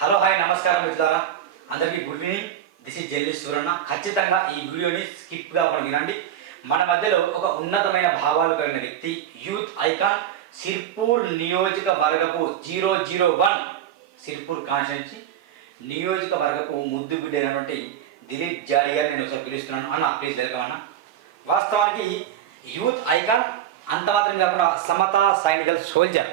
Hello hi నమస్కారం మిత్రులారా, అందరికీ good evening. This is journalist Suranna. ఖచ్చితంగా ఈ వీడియోని స్కిప్ కాకుండా వినండి. మన మధ్యలో ఒక ఉన్నతమైన భావాలు కలిగిన వ్యక్తి, యూత్ ఐకాన్, సిర్పూర్ నియోజకవర్గపు 001 సిర్పూర్ కాన్స్టిట్యున్సీ నియోజకవర్గపు ముద్దు బిడ్డ అయినటువంటి దిలీప్ జాడి గారు నేను ఒకసారి పిలుస్తున్నాను. అన్న ప్లీజ్ వెల్కమ్ అన్న. వాస్తవానికి యూత్ ఐకాన్ అంత మాత్రం కాకుండా సమతా సైనికల్ సోల్జర్,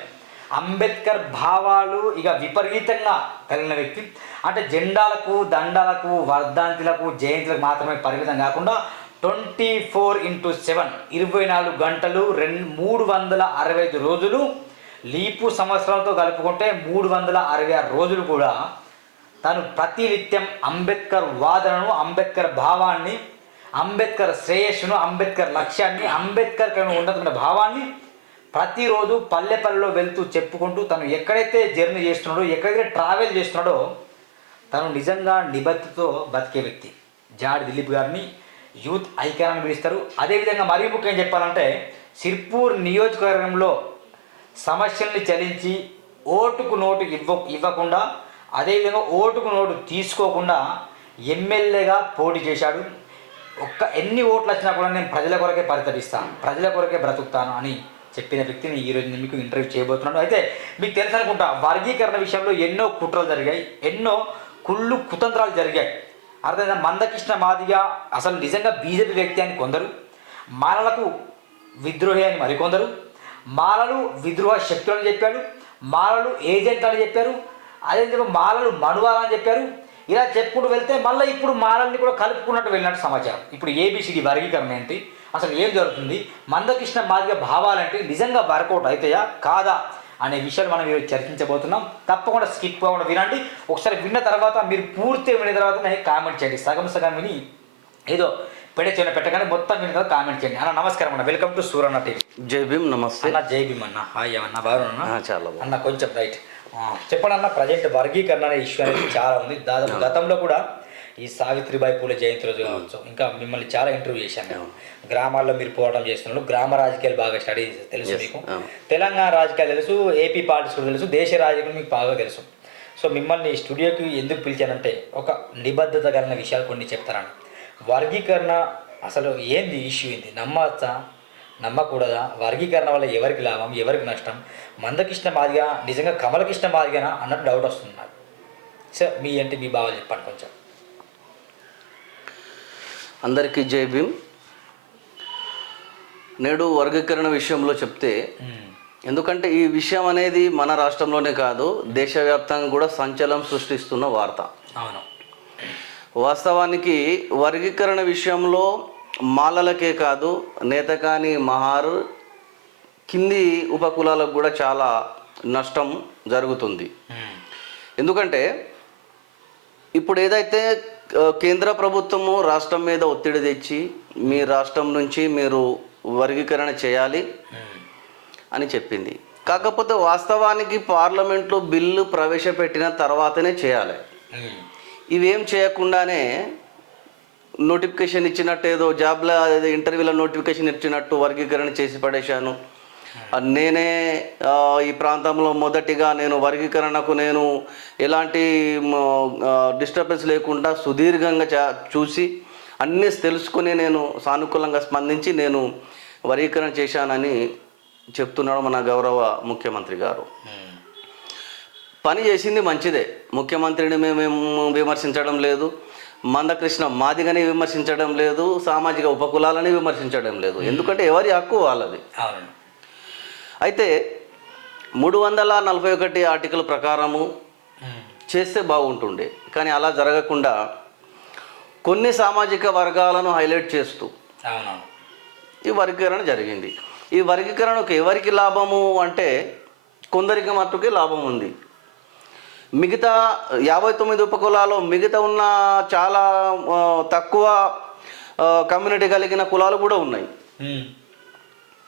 అంబేద్కర్ భావాలు ఇక విపరీతంగా కలిగిన వ్యక్తి. అంటే జెండాలకు, దండాలకు, వర్ధంతులకు, జయంతులకు మాత్రమే పరిమితం కాకుండా 24/7 24 గంటలు 365 రోజులు, లీపు సంవత్సరాలతో కలుపుకుంటే 366 రోజులు కూడా తను ప్రతినిత్యం అంబేద్కర్ వాదనను, అంబేద్కర్ భావాన్ని, అంబేద్కర్ శ్రేయస్సును, అంబేద్కర్ లక్ష్యాన్ని, అంబేద్కర్ ఉన్నతమైన భావాన్ని ప్రతిరోజు పల్లె పల్లెలో వెళ్తూ చెప్పుకుంటూ తను ఎక్కడైతే జర్నీ చేస్తున్నాడో, ఎక్కడైతే ట్రావెల్ చేస్తున్నాడో తను నిజంగా నిబద్ధతతో బతికే వ్యక్తి. జాడి దిలీప్ గారిని యూత్ ఐకాన్ అని పిలుస్తారు. అదేవిధంగా మరీ ముఖ్యంగా చెప్పాలంటే సిర్పూర్ నియోజకవర్గంలో సమస్యల్ని చలించి ఓటుకు నోటు ఇవ్వకుండా, అదేవిధంగా ఓటుకు నోటు తీసుకోకుండా ఎమ్మెల్యేగా పోటీ చేశాడు. ఎన్ని ఓట్లు వచ్చినా కూడా నేను ప్రజల కొరకే పరితపిస్తాను, ప్రజల కొరకే బ్రతుకుతాను అని చెప్పిన వ్యక్తిని ఈరోజు నేను మీకు ఇంటర్వ్యూ చేయబోతున్నాను. అయితే మీకు తెలుసు అనుకుంటా, వర్గీకరణ విషయంలో ఎన్నో కుట్రలు జరిగాయి, ఎన్నో కుళ్ళు కుతంత్రాలు జరిగాయి. అర్థమైందా? మందకృష్ణ మాదిగ అసలు నిజంగా బీజేపీ వ్యక్తి అని కొందరు, మాలలకు విద్రోహి అని మరికొందరు, మాలలు విద్రోహ శక్తులని చెప్పాడు, మాలలు ఏజెంట్ అని చెప్పారు, అదేవిధంగా మాలలు మనువాలని చెప్పారు. ఇలా చెప్పుకుంటూ వెళ్తే మళ్ళీ ఇప్పుడు మాలల్ని కూడా కలుపుకున్నట్టు వెళ్ళినట్టు సమాచారం. ఇప్పుడు ఏబిసిడి వర్గీకరణ ఏంటి, అసలు ఏం జరుగుతుంది, మందకృష్ణ మాదిగ భావాలంటే నిజంగా వర్కౌట్ అవుతాయా కాదా అనే విషయాలు మనం ఈరోజు చర్చించబోతున్నాం. తప్పకుండా స్కిప్ కాకుండా వినండి. ఒకసారి విన్న తర్వాత మీరు పూర్తిగా విన్న తర్వాత కామెంట్ చేయండి. సగం సగం విని ఏదో పెట్టగానే మొత్తం విన్న తర్వాత కామెంట్ చేయండి. అన్న నమస్కారం అన్న, వెల్కమ్ టు సూరన్న టీవీ. జై భీమ్. నమస్తే అన్న. జై భీమ్ అన్న. హాయ్ అన్న, బాగున్నా చాలా అన్న. కొంచెం రైట్ చెప్పండి అన్న. ప్రజెంట్ వర్గీకరణ అనే ఇష్యూ అనేది చాలా ఉంది. దాదాపు గతంలో కూడా ఈ సావిత్రిబాయి పూలే జయంతి రోజు కావచ్చు, ఇంకా మిమ్మల్ని చాలా ఇంటర్వ్యూ చేశాను నేను. గ్రామాల్లో మీరు పోరాటం చేస్తున్నారు, గ్రామ రాజకీయాలు బాగా స్టడీ తెలుసు మీకు, తెలంగాణ రాజకీయాలు తెలుసు, ఏపీ పాలిటిక్స్ కూడా తెలుసు, దేశ రాజకీయాలు మీకు బాగా తెలుసు. సో మిమ్మల్ని స్టూడియోకి ఎందుకు పిలిచానంటే ఒక నిబద్ధత కలిగిన విషయాలు కొన్ని చెప్తారని. వర్గీకరణ అసలు ఏంది, ఇష్యూ ఏంది, నమ్మచ్చా నమ్మకూడదా, వర్గీకరణ వల్ల ఎవరికి లాభం, ఎవరికి నష్టం, మందకృష్ణ మాదిగ నిజంగా కమలకృష్ణ మాదిగనా అన్నట్టు డౌట్ వస్తుంది నాకు. సో మీ ఏంటి మీ బాగా చెప్పండి కొంచెం. అందరికీ జై భీమ్. నేడు వర్గీకరణ విషయంలో చెప్తే, ఎందుకంటే ఈ విషయం అనేది మన రాష్ట్రంలోనే కాదు, దేశవ్యాప్తంగా కూడా సంచలనం సృష్టిస్తున్న వార్త. అవును. వాస్తవానికి వర్గీకరణ విషయంలో మాలలకే కాదు, నేతకాని మహార్ కింది ఉపకులాలకు కూడా చాలా నష్టం జరుగుతుంది. ఎందుకంటే ఇప్పుడు ఏదైతే కేంద్ర ప్రభుత్వము రాష్ట్రం మీద ఒత్తిడి తెచ్చి మీ రాష్ట్రం నుంచి మీరు వర్గీకరణ చేయాలి అని చెప్పింది. కాకపోతే వాస్తవానికి పార్లమెంట్లో బిల్లు ప్రవేశపెట్టిన తర్వాతనే చేయాలి. ఇవేం చేయకుండానే నోటిఫికేషన్ ఇచ్చినట్టు, ఏదో జాబ్లో ఇంటర్వ్యూలో నోటిఫికేషన్ ఇచ్చినట్టు వర్గీకరణ చేసి పడేశాను. నేనే ఈ ప్రాంతంలో మొదటిగా నేను వర్గీకరణకు నేను ఎలాంటి డిస్టర్బెన్స్ లేకుండా సుదీర్ఘంగా చూసి అన్నీ తెలుసుకుని నేను సానుకూలంగా స్పందించి నేను వర్గీకరణ చేశానని చెప్తున్నాడు మన గౌరవ ముఖ్యమంత్రి గారు. పని చేసింది మంచిదే. ముఖ్యమంత్రిని మేము విమర్శించడం లేదు, మందకృష్ణ మాదిగని విమర్శించడం లేదు, సామాజిక ఉపకులాలని విమర్శించడం లేదు. ఎందుకంటే ఎవరి హక్కు వాళ్ళది. అయితే 341 ఆర్టికల్ ప్రకారము చేస్తే బాగుంటుండే, కానీ అలా జరగకుండా కొన్ని సామాజిక వర్గాలను హైలైట్ చేస్తూ ఈ వర్గీకరణ జరిగింది. ఈ వర్గీకరణకు ఎవరికి లాభము అంటే కొందరికి మట్టుకే లాభం ఉంది. మిగతా 59 ఉపకులాలు, మిగతా ఉన్న చాలా తక్కువ కమ్యూనిటీ కలిగిన కులాలు కూడా ఉన్నాయి.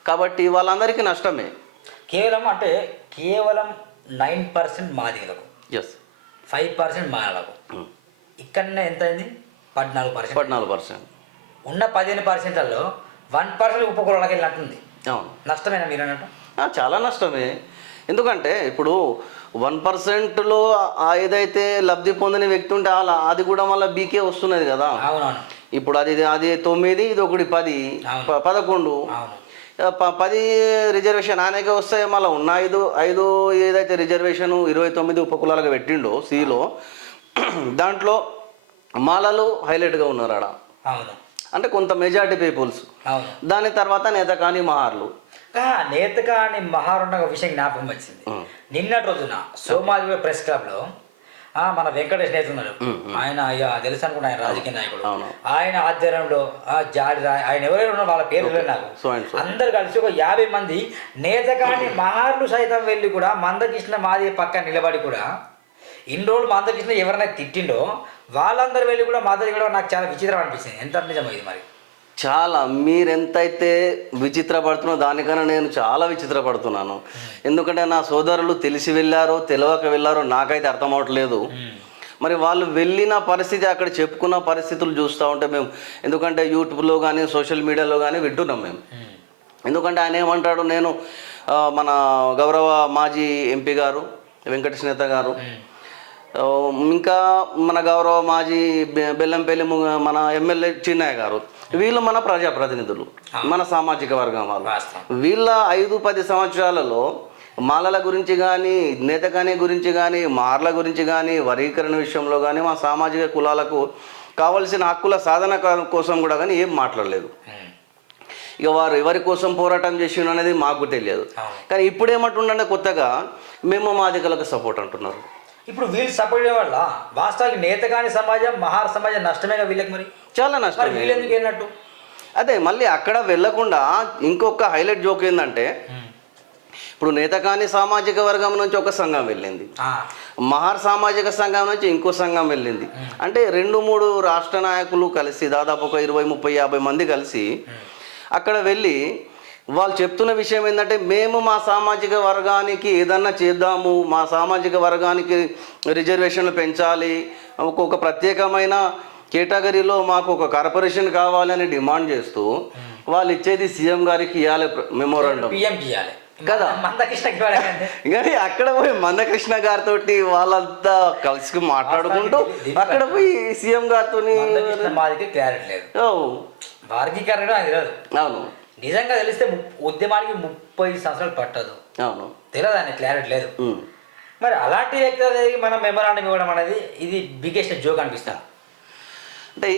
కాబట్టి వాళ్ళందరికీ నష్టమే. కేవలం 9% మాదిగలకు, 5% మాలలకు, ఇక్కడనే ఎంత అయింది? 14%. ఉన్న 15%లలో 1% ఉపకులాలకు వెళ్ళినట్టుంది. అవును, నష్టమేనా మీరు అన్నట్టు? చాలా నష్టమే. ఎందుకంటే ఇప్పుడు 1%లో ఏదైతే లబ్ధి పొందని వ్యక్తి ఉంటే అది కూడా మళ్ళీ బీకే వస్తున్నది కదా. అవునవును. ఇప్పుడు అది 9, ఇది ఒకటి 10, 11, 10 రిజర్వేషన్ ఆయనకే వస్తాయి. మళ్ళీ ఉన్న 5 ఏదైతే రిజర్వేషన్ 29 ఉపకులాలకు పెట్టిండో సిలో, దాంట్లో మాలలు హైలైట్గా ఉన్నారు ఆడ. అవును. అంటే కొంత మెజారిటీ పీపుల్స్. అవును. దాని తర్వాత నేతకాని మహార్లు. నేతకాని మహార్ ఉన్న ఒక విషయం జ్ఞాపకం వచ్చింది. నిన్నటి రోజున సోమాజిగూడ ప్రెస్ క్లబ్లో మన వెంకటేష్ నేత ఉన్నారు. ఆయన తెలుసు అనుకుంటా, ఆయన రాజకీయ నాయకుడు. ఆయన ఆధ్వర్యంలో జాడి ఆయన ఎవరైనా ఉన్నారు వాళ్ళ పేర్లు నాకు అందరు కలిసి ఒక 50 మంది నేతకాని మహార్లు సైతం వెళ్ళి కూడా మందకృష్ణ మాది పక్కన నిలబడి కూడా ఇన్ని రోజులు మందకృష్ణ ఎవరైనా తిట్టిండో వాళ్ళందరూ వెళ్ళి కూడా మద్దతు కూడా నాకు చాలా విచిత్రం అనిపిస్తుంది. ఎంత నిజమైంది మరి? చాలా మీరెంతైతే విచిత్రపడుతున్నారో దానికన్నా నేను చాలా విచిత్రపడుతున్నాను. ఎందుకంటే నా సోదరులు తెలిసి వెళ్ళారో తెలియక వెళ్ళారో నాకైతే అర్థం అవట్లేదు. మరి వాళ్ళు వెళ్ళిన పరిస్థితి, అక్కడ చెప్పుకున్న పరిస్థితులు చూస్తూ ఉంటే మేము, ఎందుకంటే యూట్యూబ్లో కానీ సోషల్ మీడియాలో కానీ వింటున్నాం మేము. ఎందుకంటే ఆయన ఏమంటాడు, నేను మన గౌరవ మాజీ ఎంపీ గారు వెంకటేష్ నేత గారు, ఇంకా మన గౌరవ మాజీ బెల్లంపల్లి మన ఎమ్మెల్యే చిన్నయ్య గారు, వీళ్ళు మన ప్రజాప్రతినిధులు, మన సామాజిక వర్గం వాళ్ళు. వీళ్ళ 5-10 సంవత్సరాలలో మాలల గురించి కానీ, నేతకాని గురించి కానీ, మార్ల గురించి కానీ, వర్గీకరణ విషయంలో కానీ, మా సామాజిక కులాలకు కావలసిన హక్కుల సాధన కోసం కూడా కానీ ఏం మాట్లాడలేదు. ఇక వారు ఎవరి కోసం పోరాటం చేసిన అనేది మాకు తెలియదు. కానీ ఇప్పుడు ఏమంటుండే కొత్తగా మేము మాదికలకు సపోర్ట్ అంటున్నారు. ఇప్పుడు వీళ్ళు సపోర్ట్ వల్ల వాస్తవానికి నేతకాని సమాజం, మహార్ సమాజం నష్టమేగా వీళ్ళకి. మరి చాలా నష్టం. వీళ్ళు ఎందుకు వెళ్ళినట్టు? అదే మళ్ళీ అక్కడ వెళ్ళకుండా ఇంకొక హైలైట్ జోక్ ఏంటంటే, ఇప్పుడు నేతకాని సామాజిక వర్గం నుంచి ఒక సంఘం వెళ్ళింది, మహార్ సామాజిక సంఘం నుంచి ఇంకో సంఘం వెళ్ళింది. అంటే 2-3 రాష్ట్ర నాయకులు కలిసి దాదాపు ఒక 20, 30, 50 మంది కలిసి అక్కడ వెళ్ళి వాళ్ళు చెప్తున్న విషయం ఏంటంటే, మేము మా సామాజిక వర్గానికి ఏదన్నా చేద్దాము, మా సామాజిక వర్గానికి రిజర్వేషన్లు పెంచాలి, ఒక ప్రత్యేకమైన కేటగిరీలో మాకు ఒక కార్పొరేషన్ కావాలని డిమాండ్ చేస్తూ వాళ్ళు ఇచ్చేది సీఎం గారికి ఇవ్వాలి మెమోరాండం కదా. కానీ అక్కడ పోయి మందకృష్ణ గారితో వాళ్ళంతా కలిసి మాట్లాడుకుంటూ అక్కడ పోయి సీఎం గారితో క్లారిటీ లేదు, వర్గీకరణ అవును. నిజంగా తెలిస్తే ఉద్యమానికి 30 సంవత్సరాలు పట్టదు. అవును, తెలియదు, ఆయన క్లారిటీ లేదు. మరి అలాంటి వ్యక్తి మనం మెమోరాండం ఇవ్వడం అనేది ఇది బిగ్గెస్ట్ జోక్ అనిపిస్తుంది. అంటే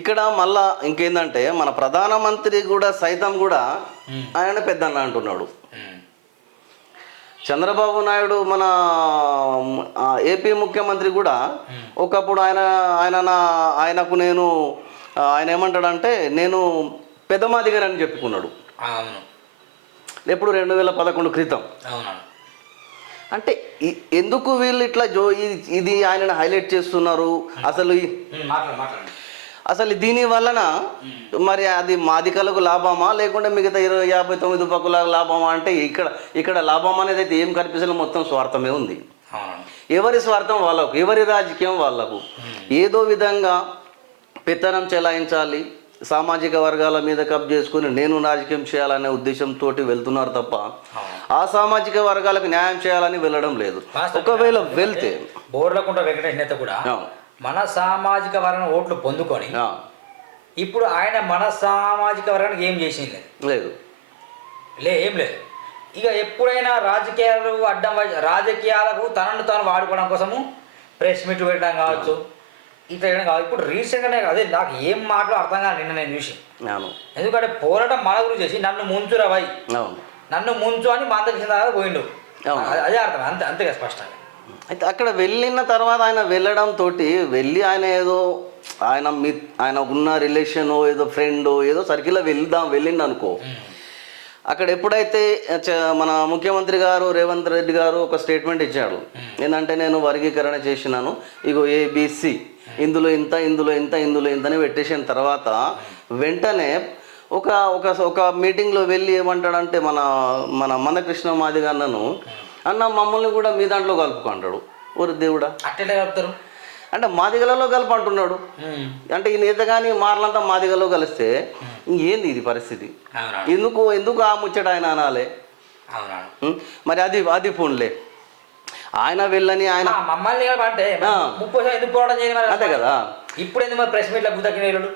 ఇక్కడ మళ్ళా ఇంకేందంటే, మన ప్రధానమంత్రి కూడా సైతం కూడా ఆయన పెద్దన్న అంటున్నాడు. చంద్రబాబు నాయుడు మన ఏపీ ముఖ్యమంత్రి కూడా ఒకప్పుడు ఆయనకు ఆయన ఏమంటాడంటే, నేను పెద్దమాదిగారని చెప్పుకున్నాడు. ఎప్పుడు 2011 క్రితం. అంటే ఎందుకు వీళ్ళు ఇట్లా ఇది ఆయనను హైలైట్ చేస్తున్నారు? అసలు దీని వలన మరి అది మాదికలకు లాభమా లేకుంటే మిగతా 59 ఉపకులకు లాభమా అంటే ఇక్కడ లాభం అనేది అయితే ఏం కనిపిస్తుంది, మొత్తం స్వార్థమే ఉంది. ఎవరి స్వార్థం వాళ్ళకు, ఎవరి రాజకీయం వాళ్ళకు. ఏదో విధంగా పెత్తనం చెలాయించాలి, సామాజిక వర్గాల మీద కప్ చేసుకుని నేను రాజకీయం చేయాలనే ఉద్దేశంతో వెళ్తున్నారు తప్ప ఆ సామాజిక వర్గాలకు న్యాయం చేయాలని వెళ్ళడం లేదు. ఒకవేళ వెళ్తే బోర్లకుంట వెంకటేష్ నేత కూడా మన సామాజిక వర్గం ఓట్లు పొందుకొని ఇప్పుడు ఆయన మన సామాజిక వర్గానికి ఏం చేసింది లేదు, ఏం లేదు. ఇక ఎప్పుడైనా రాజకీయాలకు తనను తాను వాడుకోవడం కోసము ప్రెస్ మీట్ పెట్టడం కావచ్చు, ఇట్లా చేయడం కావచ్చు. ఇప్పుడు రీసెంట్గానే అదే నాకు ఏం మాటలు అర్థం కాదు నిన్న నేను చూసి. ఎందుకంటే పోరాటం మన గురించి చేసి నన్ను ముంచు రవై, నన్ను ముంచు అని మందకృష్ణ దాకా పోయిండు. అదే అర్థం, అంతేగా స్పష్టంగా. అయితే అక్కడ వెళ్ళిన తర్వాత ఆయన వెళ్ళడంతో వెళ్ళి ఆయన ఏదో ఆయన ఉన్న రిలేషన్ ఏదో ఫ్రెండ్ ఏదో సర్కిల్లో వెళ్ళిండు అనుకో. అక్కడ ఎప్పుడైతే మన ముఖ్యమంత్రి గారు రేవంత్ రెడ్డి గారు ఒక స్టేట్మెంట్ ఇచ్చాడు, ఏంటంటే నేను వర్గీకరణ చేసినాను, ఇగో ABC, ఇందులో ఇంత ఇందులో ఇంత ఇందులో ఇంత అని పెట్టేసిన తర్వాత వెంటనే ఒక మీటింగ్లో వెళ్ళి ఏమంటాడంటే, మన మందకృష్ణ మాదిగ అన్న మమ్మల్ని కూడా మీ దాంట్లో కలుపుకుంటాడు. ఓరి దేవుడా, అట్టే కలుపుతారు అంటే మాదిగలలో కలుపు అంటున్నాడు. అంటే ఈ నేత కానీ మార్లంతా మాదిగలో కలిస్తే ఇంకేంది ఇది పరిస్థితి? ఎందుకు ఆ ముచ్చట ఆయన అనాలే? మరి అది ఫోన్లే. ఆయన వెళ్ళని ఆయన మమ్మల్ని అంటే 30 ఎందుకు పోవడం చేయని మరి అంతే కదా. ఇప్పుడు ఎందుకు మరి ప్రెస్ మీట్ల గుద్దకి వెళ్ళడు?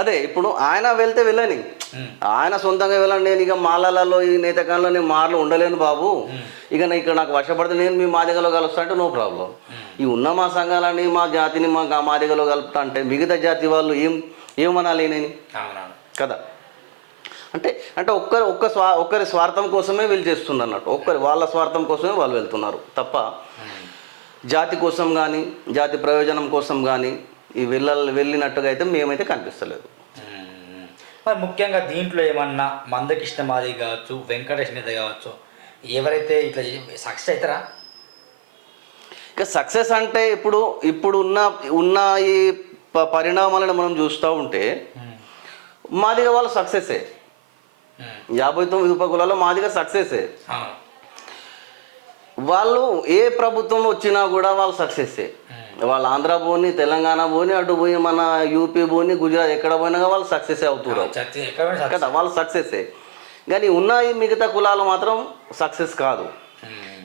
అదే ఇప్పుడు ఆయన వెళ్తే వెళ్ళని, ఆయన సొంతంగా వెళ్ళండి. నేను ఇక మాలలో ఈ నేతకాలంలో నేను మార్లు ఉండలేను బాబు, ఇక ఇక్కడ నాకు వర్షపడితే నేను మీ మాదిగలో కలుస్తా అంటే నో ప్రాబ్లం. ఈ ఉన్న మా సంఘాలని మా జాతిని మా మాదిగలో కలుపుతా అంటే మిగతా జాతి వాళ్ళు ఏమనాలి నేను కదా. అంటే అంటే ఒక్కరి స్వార్థం కోసమే వీళ్ళు చేస్తున్నారు అన్నట్టు, వాళ్ళ స్వార్థం కోసమే వాళ్ళు వెళ్తున్నారు తప్ప జాతి కోసం కానీ జాతి ప్రయోజనం కోసం కానీ ఈ వెళ్ళినట్టుగా అయితే మేమైతే కనిపిస్తలేదు. మరి ముఖ్యంగా దీంట్లో ఏమన్నా మందకృష్ణ మాదిగ కావచ్చు, వెంకటేష్ నేత కావచ్చు, ఎవరైతే ఇట్లా సక్సెస్ అవుతారా? ఇక సక్సెస్ అంటే ఇప్పుడు ఉన్న ఈ పరిణామాలను మనం చూస్తూ ఉంటే మాదిగ వాళ్ళు సక్సెసే. 59 ఉపకులాల్లో మాదిగ సక్సెసే. వాళ్ళు ఏ ప్రభుత్వం వచ్చినా కూడా వాళ్ళు సక్సెసే. వాళ్ళు ఆంధ్ర పోని, తెలంగాణ పోని, అటు పోయి మన యూపీ పోని, గుజరాత్ ఎక్కడ పోయినా వాళ్ళు సక్సెస్ అవుతున్నారు కదా, వాళ్ళు సక్సెసే. కానీ ఉన్న ఈ మిగతా కులాలు మాత్రం సక్సెస్ కాదు.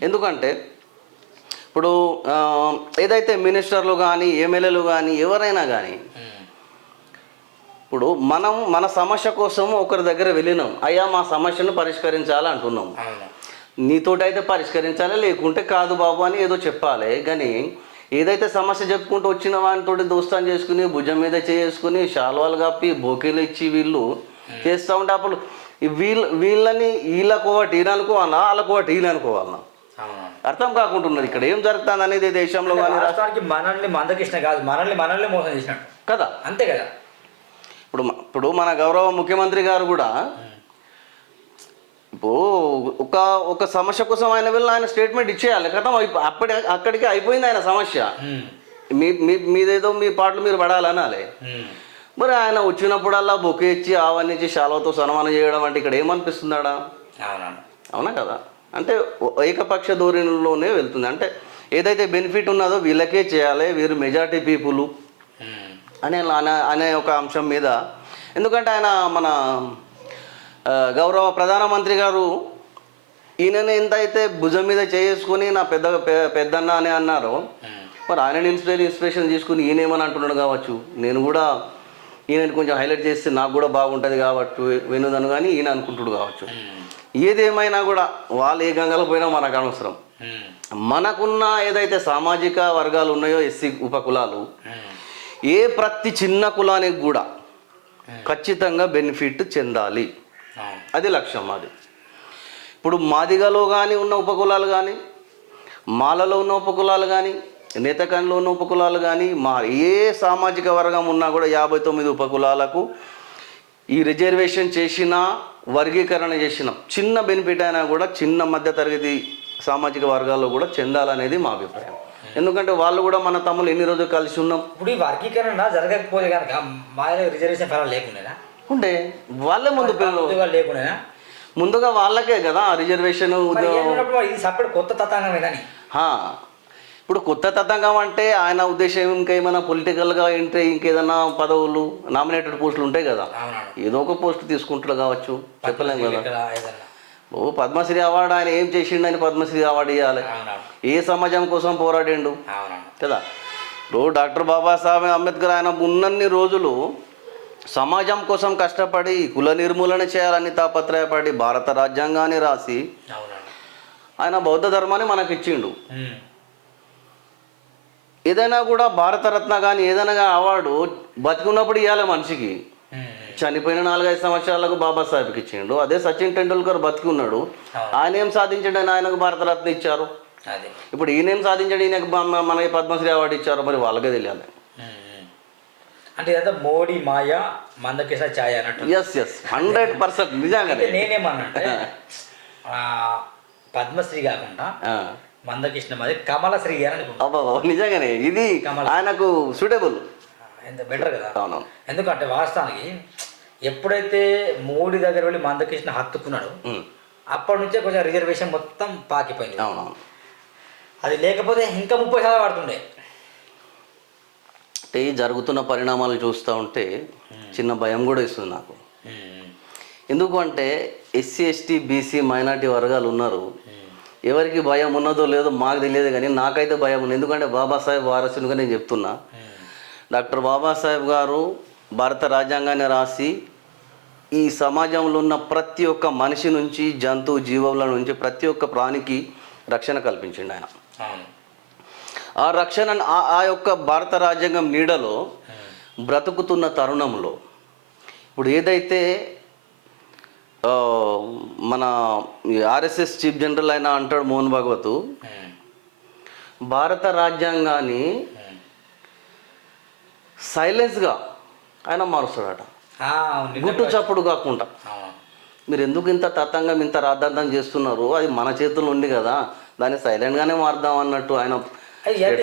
ఎందుకంటే ఇప్పుడు ఏదైతే మినిస్టర్లు కానీ ఎమ్మెల్యేలు కానీ ఎవరైనా కానీ ఇప్పుడు మన సమస్య కోసం ఒకరి దగ్గర వెళ్ళినాం, అయ్యా మా సమస్యను పరిష్కరించాలి అంటున్నాం. నీతోటైతే పరిష్కరించాలి, లేకుంటే కాదు బాబు అని ఏదో చెప్పాలి. కానీ ఏదైతే సమస్య చెప్పుకుంటూ వచ్చిన వాటితోటి దోస్తాన్ చేసుకుని భుజం మీద చేసుకుని శాల్వాలు కప్పి బోకేలు ఇచ్చి వీళ్ళు చేస్తూ ఉంటే అప్పుడు వీళ్ళకు ఒకటి ఈయన అనుకోవాలన్నా, వాళ్ళకు ఒకటి ఈయన అనుకోవాలన్నా అర్థం కాకుంటున్నది ఇక్కడ ఏం జరుగుతుంది అనేది దేశంలో కానీ రాష్ట్రానికి. మనల్ని మందకృష్ణ కాదు, మనల్ని మోసం చేసినట్టు కదా, అంతే కదా. ఇప్పుడు మన గౌరవ ముఖ్యమంత్రి గారు కూడా ఒక సమస్య కోసం ఆయన వెళ్ళి ఆయన స్టేట్మెంట్ ఇచ్చేయాలి కదా, అక్కడికి అయిపోయింది ఆయన సమస్య. మీదేదో మీ పాటలు మీరు పడాలనాలి. మరి ఆయన వచ్చినప్పుడల్లా బొకే ఇచ్చి ఆవన్నీ ఇచ్చి శాలవతో సన్మానం చేయడం అంటే ఇక్కడ ఏమనిపిస్తుందాడా? అవునా కదా. అంటే ఏకపక్ష ధోరణిలోనే వెళ్తుంది. అంటే ఏదైతే బెనిఫిట్ ఉన్నదో వీళ్ళకే చేయాలి, వీరు మెజారిటీ పీపుల్ అనే ఒక అంశం మీద. ఎందుకంటే ఆయన మన గౌరవ ప్రధానమంత్రి గారు ఈయనని ఎంత అయితే భుజం మీద చేసుకుని నా పెద్దన్న అని అన్నారో, మరి ఆయన ఇన్స్పిరేషన్ తీసుకుని ఈయనేమని అంటున్నాడు కావచ్చు. నేను కూడా ఈయనని కొంచెం హైలైట్ చేస్తే నాకు కూడా బాగుంటుంది కాబట్టి వినోదను కానీ ఈయన అనుకుంటుడు కావచ్చు. ఏదేమైనా కూడా వాళ్ళు ఏ గంగలో పోయినా మనకు అనవసరం. మనకున్న ఏదైతే సామాజిక వర్గాలు ఉన్నాయో ఎస్సీ ఉపకులాలు, ప్రతి చిన్న కులానికి కూడా ఖచ్చితంగా బెనిఫిట్ చెందాలి, అది లక్ష్యం మాది. ఇప్పుడు మాదిగలో కానీ ఉన్న ఉపకులాలు కానీ, మాలలో ఉన్న ఉపకులాలు కానీ, నేతకంలో ఉన్న ఉపకులాలు కానీ, ఏ సామాజిక వర్గం ఉన్నా కూడా 59 ఉపకులాలకు ఈ రిజర్వేషన్ చేసిన, వర్గీకరణ చేసిన చిన్న బెనిఫిట్ అయినా కూడా చిన్న మధ్యతరగతి సామాజిక వర్గాల్లో కూడా చెందాలనేది మా అభిప్రాయం. ఎందుకంటే వాళ్ళు కూడా మన తమ్ముళ్ళు ఎన్ని రోజులు కలిసి ఉన్నాం. ఇప్పుడు ఈ వర్గీకరణ జరగకపోతే కనుక మా రిజర్వేషన్ ఫలాలు లేకుండా ఉండే వాళ్ళే ముందుగా వాళ్ళకే కదా రిజర్వేషన్. ఇది సపరేట్ కొత్త తతంగమేనని. ఇప్పుడు కొత్త తతంగం అంటే ఆయన ఉద్దేశం ఇంకేమైనా పొలిటికల్గా ఇంకేదన్నా పదవులు నామినేటెడ్ పోస్టులు ఉంటాయి కదా, ఏదో ఒక పోస్ట్ తీసుకుంటాడు కావచ్చు, చెప్పలేం కదా. పద్మశ్రీ అవార్డు ఆయన ఏం చేసిండు అని పద్మశ్రీ అవార్డు ఇవ్వాలి, ఏ సమాజం కోసం పోరాడిండు కదా. ఇప్పుడు డాక్టర్ బాబాసాహెబ్ అంబేద్కర్ ఆయన ఉన్నన్ని రోజులు సమాజం కోసం కష్టపడి కుల నిర్మూలన చేయాలని తాపత్రయపడి భారత రాజ్యాంగాన్ని రాసి ఆయన బౌద్ధ ధర్మాన్ని మనకి ఇచ్చిండు. ఏదైనా కూడా భారతరత్న కానీ ఏదైనా అవార్డు బతికున్నప్పుడు ఇవ్వాలి మనిషికి. చనిపోయిన 4-5 సంవత్సరాలకు బాబాసాహెబ్కి ఇచ్చిండు. అదే సచిన్ టెండూల్కర్ బతికి ఉన్నాడు, ఆయన ఏం సాధించాడు అని ఆయనకు భారతరత్న ఇచ్చారు. ఇప్పుడు ఈయనేం సాధించాడు, ఈయనకు మనకి పద్మశ్రీ అవార్డు ఇచ్చారు, మరి వాళ్ళకే తెలియాలి. అంటే ఇదంతా మోడీ మాయ మందకృష్ణ ఛాయ అన్నట్టు. 100% నిజంగానే. నేనేమన్నంటే పద్మశ్రీ కాకుండా మందకృష్ణ మాది కమలశ్రీ అని నిజంగానే ఇది ఆయనకు సూటబుల్, ఎంత బెటర్ కదా. ఎందుకంటే వాస్తవానికి ఎప్పుడైతే మోడీ దగ్గర వెళ్ళి మందకృష్ణ హత్తుకున్నాడు అప్పటి నుంచే కొంచెం రిజర్వేషన్ మొత్తం పాకిపోయింది. అది లేకపోతే ఇంకా 30% పడుతుండే. అంటే జరుగుతున్న పరిణామాలు చూస్తూ ఉంటే చిన్న భయం కూడా ఇస్తుంది నాకు. ఎందుకు అంటే ఎస్సీ ఎస్టీ బీసీ మైనార్టీ వర్గాలు ఉన్నారు, ఎవరికి భయం ఉన్నదో లేదో మాకు తెలియదు, కానీ నాకైతే భయం ఉంది. ఎందుకంటే బాబాసాహెబ్ వారసునిగా నేను చెప్తున్నా. డాక్టర్ బాబాసాహెబ్ గారు భారత రాజ్యాంగాన్ని రాసి ఈ సమాజంలో ఉన్న ప్రతి ఒక్క మనిషి నుంచి, జంతువు జీవుల నుంచి ప్రతి ఒక్క ప్రాణికి రక్షణ కల్పించిండు ఆయన. ఆ రక్షణ ఆ యొక్క భారత రాజ్యాంగం నీడలో బ్రతుకుతున్న తరుణంలో ఇప్పుడు ఏదైతే మన ఆర్ఎస్ఎస్ చీఫ్ జనరల్ అయినా అంటాడు మోహన్ భగవత్, భారత రాజ్యాంగాన్ని సైలెన్స్గా ఆయన మారుస్తాడట, గుట్టు చప్పుడు కాకుండా. మీరు ఎందుకు ఇంత తతంగం ఇంత రాద్ధాంతం చేస్తున్నారు, అది మన చేతుల్లో ఉంది కదా, దాన్ని సైలెంట్గానే మారుదాం అన్నట్టు ఆయన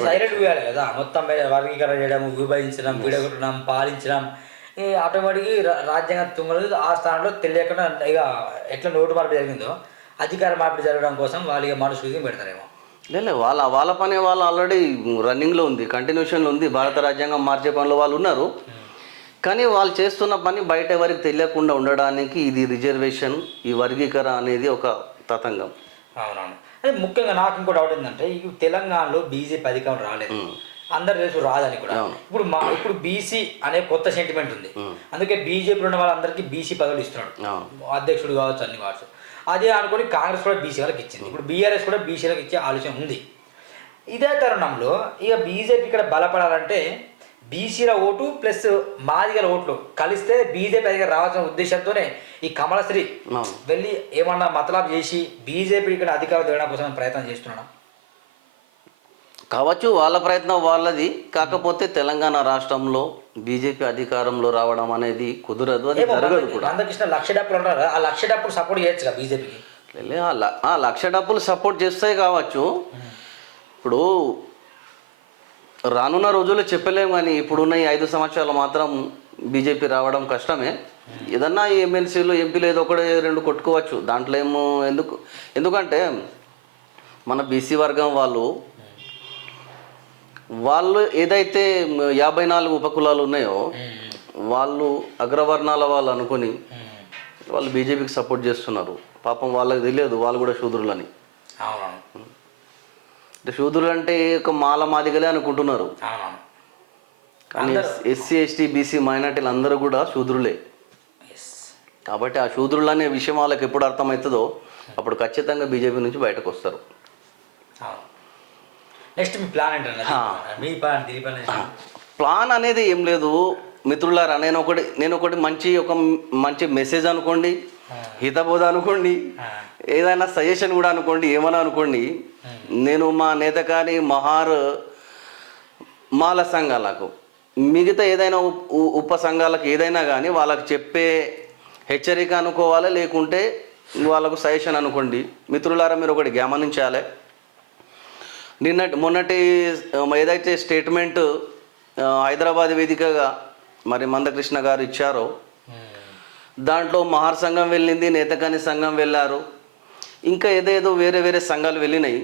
సైలెంట్ వేయాలి కదా. మొత్తం వర్గీకరణ చేయడం, విభజించడం, విడగొట్టడం, పాలించడం, ఈ ఆటోమేటిక్గా రాజ్యాంగ తుంగలు ఆ స్థానంలో తెలియకుండా ఇక ఎట్లా నోటు మార్పిడి జరిగిందో అధికార మార్పిడి జరగడం కోసం వాళ్ళు ఇక మనుషులకి పెడతారేమో. లేదు, వాళ్ళ పని వాళ్ళు ఆల్రెడీ రన్నింగ్లో ఉంది, కంటిన్యూషన్లో ఉంది. భారత రాజ్యాంగం మార్చే పనిలో వాళ్ళు ఉన్నారు, కానీ వాళ్ళు చేస్తున్న పని బయట ఎవరికి తెలియకుండా ఉండడానికి ఇది రిజర్వేషన్, ఈ వర్గీకరణ అనేది ఒక తతంగం. అవునవును. అదే ముఖ్యంగా నాకు ఇంకో డౌట్ ఏంటంటే, ఈ తెలంగాణలో బీజేపీ అధికారం రాలేదు, అందరు తెలుసు రాదని కూడా. ఇప్పుడు బీసీ అనే కొత్త సెంటిమెంట్ ఉంది, అందుకే బీజేపీ ఉన్న వాళ్ళందరికీ బీసీ పదవులు ఇస్తున్నాడు, అధ్యక్షుడు కావచ్చు, అన్ని కావచ్చు. అదే అనుకుని కాంగ్రెస్ కూడా బీసీ వాళ్ళకి ఇచ్చింది, ఇప్పుడు బీఆర్ఎస్ కూడా బీసీలకు ఇచ్చే ఆలోచన ఉంది. ఇదే తరుణంలో ఇక బీజేపీ ఇక్కడ బలపడాలంటే బీసీల ఓటు ప్లస్ మాదిగల ఓట్లు కలిస్తే బీజేపీ అధికారం రావాల్సిన ఉద్దేశంతోనే ఈ కమలశ్రీ వెళ్ళి ఏమన్నా మతలాబ్ చేసి బీజేపీ ఇక్కడ అధికారం తేవడం కోసం ప్రయత్నం చేస్తున్నాడు కావచ్చు. వాళ్ళ ప్రయత్నం వాళ్ళది, కాకపోతే తెలంగాణ రాష్ట్రంలో బీజేపీ అధికారంలో రావడం అనేది కుదరదు, అది జరగదు కూడా. అందరికృష్ణ లక్ష డబ్బులు అంటారు, ఆ లక్ష డబ్బులు సపోర్ట్ చేయొచ్చు కదా బీజేపీకి. ఆ లక్ష డబ్బులు సపోర్ట్ చేస్తాయి కావచ్చు. ఇప్పుడు రానున్న రోజుల్లో చెప్పలేము, కానీ ఇప్పుడున్న ఈ 5 సంవత్సరాలు మాత్రం బీజేపీ రావడం కష్టమే. ఏదన్నా ఈ ఎమ్మెల్సీలు ఎంపీలు ఏదో ఒకటి 2 కొట్టుకోవచ్చు, దాంట్లో ఏమో ఎందుకంటే మన బీసీ వర్గం వాళ్ళు ఏదైతే 54 ఉపకులాలు ఉన్నాయో వాళ్ళు అగ్రవర్ణాల వాళ్ళు అనుకుని వాళ్ళు బీజేపీకి సపోర్ట్ చేస్తున్నారు. పాపం వాళ్ళకి తెలియదు వాళ్ళు కూడా శూద్రులని. అంటే శూద్రులు అంటే ఒక మాల మాదిగలే అనుకుంటున్నారు, కానీ ఎస్సీ ఎస్టీ బీసీ మైనార్టీలు అందరూ కూడా శూద్రులే. కాబట్టి ఆ శూద్రులు అనే విషయం వాళ్ళకి ఎప్పుడు అర్థమవుతుందో అప్పుడు ఖచ్చితంగా బీజేపీ నుంచి బయటకు వస్తారు. నెక్స్ట్ మీ ప్లాన్ ఏంటంటే, ప్లాన్ అనేది ఏం లేదు మిత్రులారా. నేను ఒకటి మంచి మెసేజ్ అనుకోండి, హితబోధ అనుకోండి, ఏదైనా సజెషన్ కూడా అనుకోండి, ఏమైనా అనుకోండి. నేను మా నేత కానీ మాల సంఘాలకు మిగతా ఏదైనా ఉప సంఘాలకు ఏదైనా కానీ వాళ్ళకి చెప్పే హెచ్చరిక అనుకోవాలి, లేకుంటే వాళ్ళకు సజెషన్ అనుకోండి. మిత్రులారా, మీరు ఒకటి గమనించాలి. మొన్నటి ఏదైతే స్టేట్మెంట్ హైదరాబాద్ వేదికగా మరి మందకృష్ణ గారు ఇచ్చారో దాంట్లో మహార్ సంఘం వెళ్ళింది, నేతకాని సంఘం వెళ్ళారు, ఇంకా ఏదేదో వేరే సంఘాలు వెళ్ళినాయి.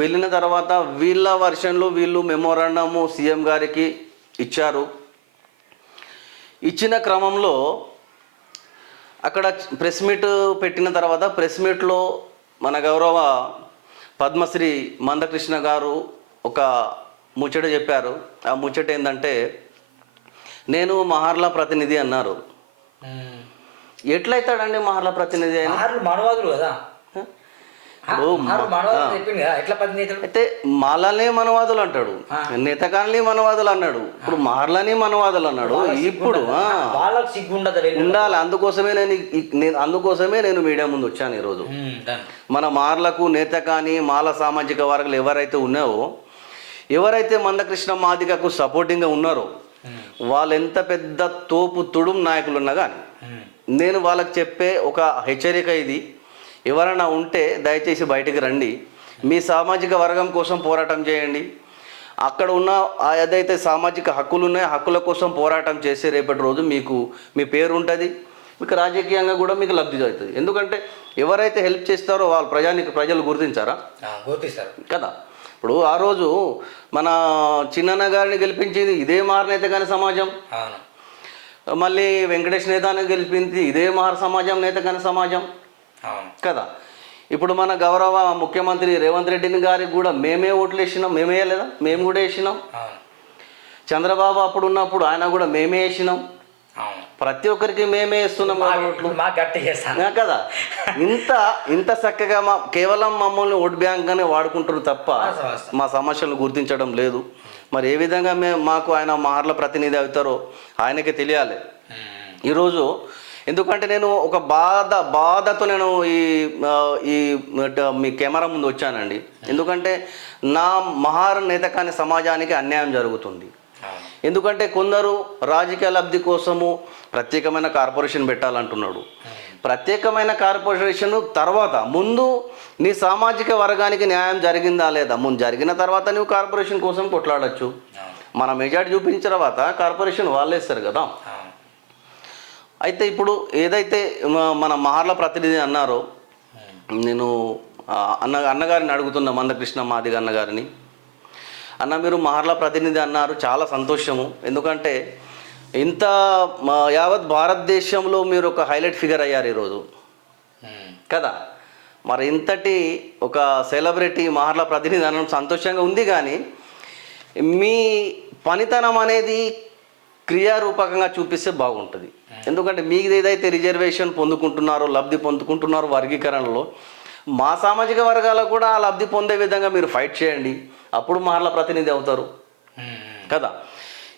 వెళ్ళిన తర్వాత వీళ్ళ వర్షన్లో వీళ్ళు మెమోరాండము సీఎం గారికి ఇచ్చారు. ఇచ్చిన క్రమంలో అక్కడ ప్రెస్ మీట్ పెట్టిన తర్వాత ప్రెస్ మీట్లో మన గౌరవ పద్మశ్రీ మందకృష్ణ గారు ఒక ముచ్చట చెప్పారు. ఆ ముచ్చట ఏంటంటే, నేను మహార్ల ప్రతినిధి అన్నారు. ఎట్లయితాడండి మహార్ల ప్రతినిధి అయినా? మనవాదులు కదా, అయితే మాలనే మనవాదులు అంటాడు, నేతకాలని మనవాదులు అన్నాడు, ఇప్పుడు మహార్లని మనవాదులు అన్నాడు. ఇప్పుడు ఉండాలి. అందుకోసమే నేను మీడియా ముందు వచ్చాను ఈరోజు. మన మార్లకు నేతకాని మాల సామాజిక వర్గాలు ఎవరైతే ఉన్నావో, ఎవరైతే మందకృష్ణ మాదిగకు సపోర్టింగ్గా ఉన్నారో, వాళ్ళు ఎంత పెద్ద తోపు తుడుం నాయకులు ఉన్నా కానీ నేను వాళ్ళకి చెప్పే ఒక హెచ్చరిక ఇది. ఎవరైనా ఉంటే దయచేసి బయటికి రండి, మీ సామాజిక వర్గం కోసం పోరాటం చేయండి. అక్కడ ఉన్న ఏదైతే సామాజిక హక్కులు ఉన్నాయో హక్కుల కోసం పోరాటం చేసి రేపటి రోజు మీకు మీ పేరు ఉంటుంది, మీకు రాజకీయంగా కూడా మీకు లబ్ధి అవుతుంది. ఎందుకంటే ఎవరైతే హెల్ప్ చేస్తారో వాళ్ళు ప్రజలు గుర్తించారు కదా. ఇప్పుడు ఆ రోజు మన చిన్నన్న గారిని గెలిపించింది ఇదే మారనేత కానీ సమాజం, మళ్ళీ వెంకటేష్ నేతాన్ని గెలిపించింది ఇదే మార సమాజం, నేత కానీ సమాజం కదా. ఇప్పుడు మన గౌరవ ముఖ్యమంత్రి రేవంత్ రెడ్డిని గారికి కూడా మేమే ఓట్లు వేసినాం, మేమే వేయలేదా? మేము కూడా వేసినాం. చంద్రబాబు అప్పుడు ఉన్నప్పుడు ఆయన కూడా మేమే వేసినాం. ప్రతి ఒక్కరికి మేమే వేస్తున్నాం కదా. ఇంత చక్కగా కేవలం మమ్మల్ని ఓట్ బ్యాంక్గానే వాడుకుంటారు తప్ప మా సమస్యలను గుర్తించడం లేదు. మరి ఏ విధంగా మాకు ఆయన మహర్ల ప్రతినిధి అవుతారో ఆయనకే తెలియాలి ఈరోజు. ఎందుకంటే నేను ఒక బాధతో నేను ఈ మీ కెమెరా ముందు వచ్చానండి. ఎందుకంటే నా మహార్ నేత కాని సమాజానికి అన్యాయం జరుగుతుంది. ఎందుకంటే కొందరు రాజకీయ లబ్ధి కోసము ప్రత్యేకమైన కార్పొరేషన్ పెట్టాలంటున్నాడు. ప్రత్యేకమైన కార్పొరేషన్ తర్వాత ముందు నీ సామాజిక వర్గానికి న్యాయం జరిగిందా లేదా, ముందు జరిగిన తర్వాత నువ్వు కార్పొరేషన్ కోసం కొట్లాడచ్చు. మన మెజార్టీ చూపించిన తర్వాత కార్పొరేషన్ వాళ్ళే ఇస్తారు కదా. అయితే ఇప్పుడు ఏదైతే మన మహర్ల ప్రతినిధి అన్నారో, నేను అన్నగారిని అడుగుతున్న మందకృష్ణ మాదిగ అన్నగారిని, అన్న మీరు మహర్ల ప్రతినిధి అన్నారు, చాలా సంతోషము. ఎందుకంటే ఇంత యావత్ భారతదేశంలో మీరు ఒక హైలైట్ ఫిగర్ అయ్యారు ఈరోజు కదా. మరి ఇంతటి ఒక సెలబ్రిటీ మహర్ల ప్రతినిధి అనడం సంతోషంగా ఉంది. కానీ మీ పనితనం అనేది క్రియారూపకంగా చూపిస్తే బాగుంటుంది. ఎందుకంటే మీకు ఏదైతే రిజర్వేషన్ పొందుకుంటున్నారో, లబ్ధి పొందుకుంటున్నారో వర్గీకరణలో, మా సామాజిక వర్గాలకు కూడా ఆ లబ్ధి పొందే విధంగా మీరు ఫైట్ చేయండి. అప్పుడు మహర్ల ప్రతినిధి అవుతారు కదా.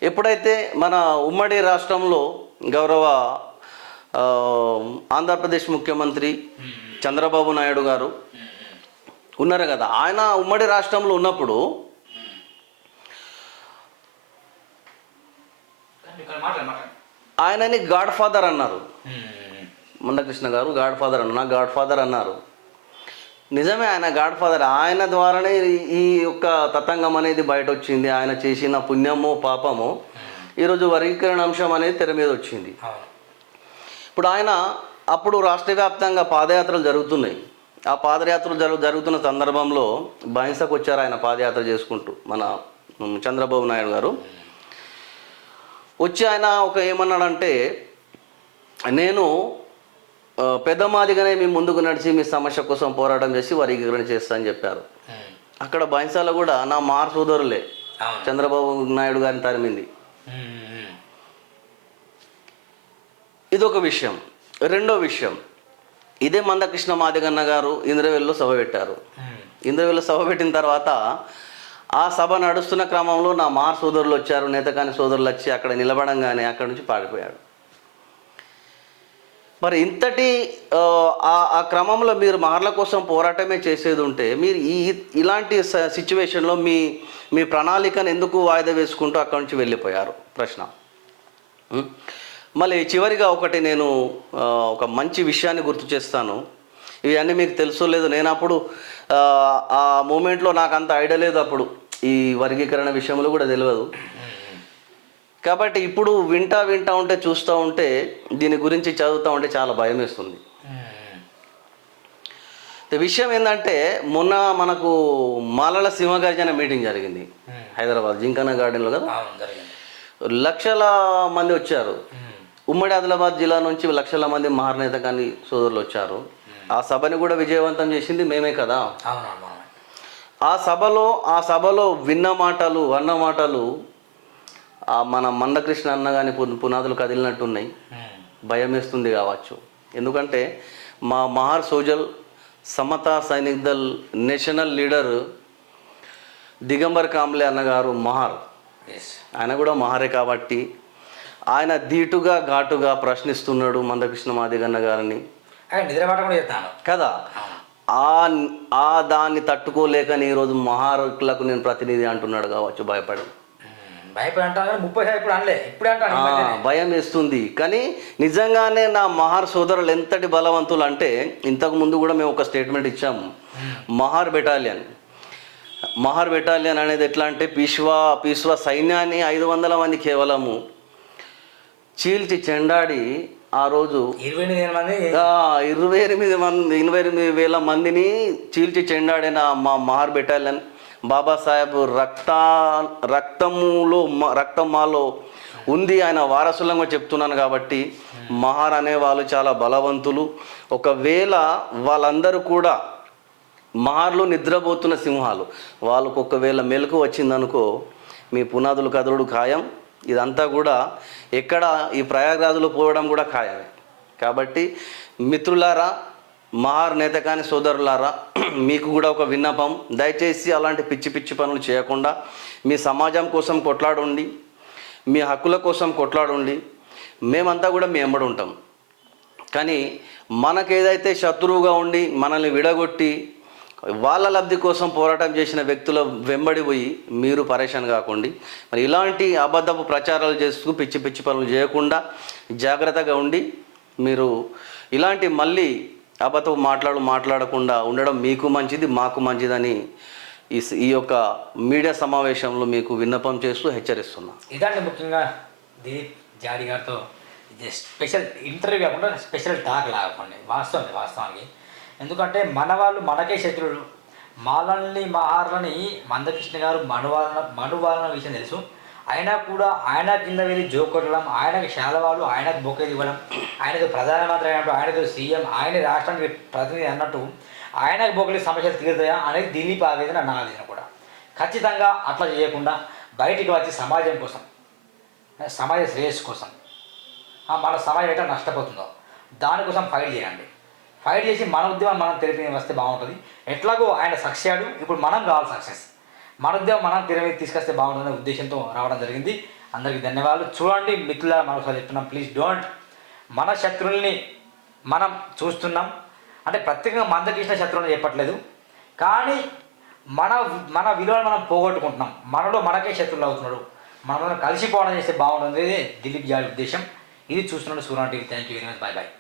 ఎప్పుడైతే మన ఉమ్మడి రాష్ట్రంలో గౌరవ ఆంధ్రప్రదేశ్ ముఖ్యమంత్రి చంద్రబాబు నాయుడు గారు ఉన్నారు కదా, ఆయన ఉమ్మడి రాష్ట్రంలో ఉన్నప్పుడు ఆయనని గాడ్ ఫాదర్ అన్నారు. మందకృష్ణ గారు గాడ్ ఫాదర్ అన్నారు, గాడ్ ఫాదర్ అన్నారు. నిజమే, ఆయన గాడ్ ఫాదర్. ఆయన ద్వారానే ఈ యొక్క తతంగం అనేది బయట వచ్చింది. ఆయన చేసిన పుణ్యమో పాపమో ఈరోజు వర్గీకరణ అంశం అనేది తెర మీద వచ్చింది. ఇప్పుడు ఆయన అప్పుడు రాష్ట్ర వ్యాప్తంగా పాదయాత్రలు జరుగుతున్నాయి. ఆ పాదయాత్రలు జరుగుతున్న సందర్భంలో బహింసకు వచ్చారు ఆయన పాదయాత్ర చేసుకుంటూ. మన చంద్రబాబు నాయుడు గారు వచ్చి ఆయన ఏమన్నాడంటే, నేను పెద్ద మాదిగానే మీ ముందుకు నడిచి మీ సమస్య కోసం పోరాటం చేసి వర్గీకరణ చేస్తా అని చెప్పారు. అక్కడ బైన్సాలో కూడా నా మార్ సోదరులే చంద్రబాబు నాయుడు గారిని తరిమింది. ఇదొక విషయం. రెండో విషయం, ఇదే మందకృష్ణ మాదిగన్న గారు ఇంద్రవెల్లిలో సభ పెట్టారు. ఇంద్రవెల్లిలో సభ పెట్టిన తర్వాత ఆ సభ నడుస్తున్న క్రమంలో నా మార్ సోదరులు వచ్చారు, నేతకాని సోదరులు వచ్చి అక్కడ నిలబడంగానే అక్కడి నుంచి పారిపోయాడు. మరి ఇంతటి ఆ క్రమంలో మీరు మహర్ల కోసం పోరాటమే చేసేది ఉంటే మీరు ఇలాంటి సిచ్యువేషన్లో మీ ప్రణాళికను ఎందుకు వాయిదా వేసుకుంటూ అక్కడి నుంచి వెళ్ళిపోయారు? ప్రశ్న. మళ్ళీ చివరిగా ఒకటి నేను ఒక మంచి విషయాన్ని గుర్తు చేస్తాను. ఇవన్నీ మీకు తెలుసో లేదో, నేను అప్పుడు ఆ మూమెంట్లో నాకు అంత ఐడియా లేదు, అప్పుడు ఈ వర్గీకరణ విషయంలో కూడా తెలియదు. కాబట్టి ఇప్పుడు వింటా ఉంటే, చూస్తూ ఉంటే, దీని గురించి చదువుతూ ఉంటే చాలా భయం వేస్తుంది. విషయం ఏంటంటే, మొన్న మనకు మాలల సింహగర్జన మీటింగ్ జరిగింది హైదరాబాద్ జింకన్న గార్డెన్లో కదా. లక్షల మంది వచ్చారు. ఉమ్మడి ఆదిలాబాద్ జిల్లా నుంచి లక్షల మంది మహర్నేత కానీ సోదరులు వచ్చారు. ఆ సభని కూడా విజయవంతం చేసింది మేమే కదా. ఆ సభలో విన్న మాటలు, అన్న మాటలు మన మందకృష్ణ అన్న కానీ పునాదులు కదిలినట్టున్నాయి. భయం వేస్తుంది కావచ్చు. ఎందుకంటే మా మహార్ సోజల్ సమతా సైనిక్ దళ్ నేషనల్ లీడర్ దిగంబర్ కాంబ్లే అన్నగారు మహార్, ఆయన కూడా మహారే కాబట్టి ఆయన ధీటుగా ఘాటుగా ప్రశ్నిస్తున్నాడు మందకృష్ణ మాదిగన్న గారిని కదా. దాన్ని తట్టుకోలేకని ఈరోజు మహార్లకు నేను ప్రతినిధి అంటున్నాడు కావచ్చు భయపడి. భయం వేస్తుంది. కానీ నిజంగానే నా మహార్ సోదరులు ఎంతటి బలవంతులు అంటే, ఇంతకు ముందు కూడా మేము ఒక స్టేట్మెంట్ ఇచ్చాము. మహార్ బెటాలియన్ అనేది ఎట్లా అంటే, పీష్వా సైన్యాన్ని 500 మంది కేవలము చీల్చి చెండాడి ఆ రోజు 28,000 మందిని చీల్చి చెండాడిన మా మహార్ బెటాలియన్ బాబాసాహెబ్ రక్తం మాలో ఉంది. ఆయన వారసులంగా చెప్తున్నాను కాబట్టి మహార్ అనే వాళ్ళు చాలా బలవంతులు. ఒకవేళ వాళ్ళందరూ కూడా మహార్లు నిద్రపోతున్న సింహాలు. వాళ్ళకు ఒకవేళ మెలకు వచ్చిందనుకో మీ పునాదులు కదలుడు ఖాయం. ఇదంతా కూడా ఎక్కడ ఈ ప్రయాగరాజులో పోవడం కూడా ఖాయమే. కాబట్టి మిత్రులారా, మహార్ నేత కాని సోదరులారా, మీకు కూడా ఒక విన్నపం, దయచేసి అలాంటి పిచ్చి పిచ్చి పనులు చేయకుండా మీ సమాజం కోసం కొట్లాడండి, మీ హక్కుల కోసం కొట్లాడండి. మేమంతా కూడా మీ వెంబడి ఉంటాం. కానీ మనకేదైతే శత్రువుగా ఉండి మనల్ని విడగొట్టి వాళ్ళ లబ్ధి కోసం పోరాటం చేసిన వ్యక్తుల వెంబడి పోయి మీరు పరేషాన్ కాకండి. మరి ఇలాంటి అబద్ధపు ప్రచారాలు చేస్తూ పిచ్చి పిచ్చి పనులు చేయకుండా జాగ్రత్తగా ఉండి మీరు ఇలాంటి మళ్ళీ అబద్ధపు మాట్లాడకుండా ఉండడం మీకు మంచిది, మాకు మంచిదని ఈ యొక్క మీడియా సమావేశంలో మీకు విన్నపం చేస్తూ హెచ్చరిస్తున్నా. ఇదండి ముఖ్యంగా దిలీప్ జాడి గారితో ఇది స్పెషల్ ఇంటర్వ్యూ కాకుండా స్పెషల్ టాక్ లాగకండి. వాస్తవానికి ఎందుకంటే మన వాళ్ళు మనకే శత్రువులు. మాలల్ని మహార్లని మందకృష్ణ గారు మనువాలన విషయం తెలుసు. అయినా కూడా ఆయన కింద వెళ్ళి జోకొట్టడం, ఆయనకు శాలవాళ్ళు, ఆయనకు బొకేలు ఇవ్వడం, ఆయనకు ప్రధానమంత్రి అయినట్టు, ఆయనకు సీఎం, ఆయన రాష్ట్రానికి ప్రతినిధి అన్నట్టు ఆయనకు బొకేలు సమస్యలు తీరుతాయా అనేది దిలీప్ ఆవేదన, నా ఆవేదన కూడా. ఖచ్చితంగా అట్లా చేయకుండా బయటికి వచ్చి సమాజం కోసం, సమాజ శ్రేయస్సు కోసం, మన సమాజం ఎట్లా నష్టపోతుందో దానికోసం ఫైట్ చేయండి. ఫైట్ చేసి మన ఉద్యమం మనం తెలిపి వస్తే బాగుంటుంది. ఎట్లాగో ఆయన సక్సెస్ అయ్యాడు, ఇప్పుడు మనం కావాలి సక్సెస్. మన ఉద్యమం మనం తెలివి తీసుకొస్తే బాగుంటుందనే ఉద్దేశంతో రావడం జరిగింది. అందరికీ ధన్యవాదాలు. చూడండి మిత్రుల, మరొకసారి చెప్తున్నాం, ప్లీజ్ డోంట్. మన శత్రువుల్ని మనం చూస్తున్నాం అంటే ప్రత్యేకంగా మందకృష్ణ శత్రువుని చెప్పట్లేదు, కానీ మన విలువలు మనం పోగొట్టుకుంటున్నాం. మనలో మనకే శత్రువులు అవుతున్నాడు. మనం కలిసిపోవడం చేస్తే బాగుంటుంది. దిలీప్ జాడి ఉద్దేశం. ఇది చూస్తున్నాడు Surya TV. Thank you very much. Bye bye.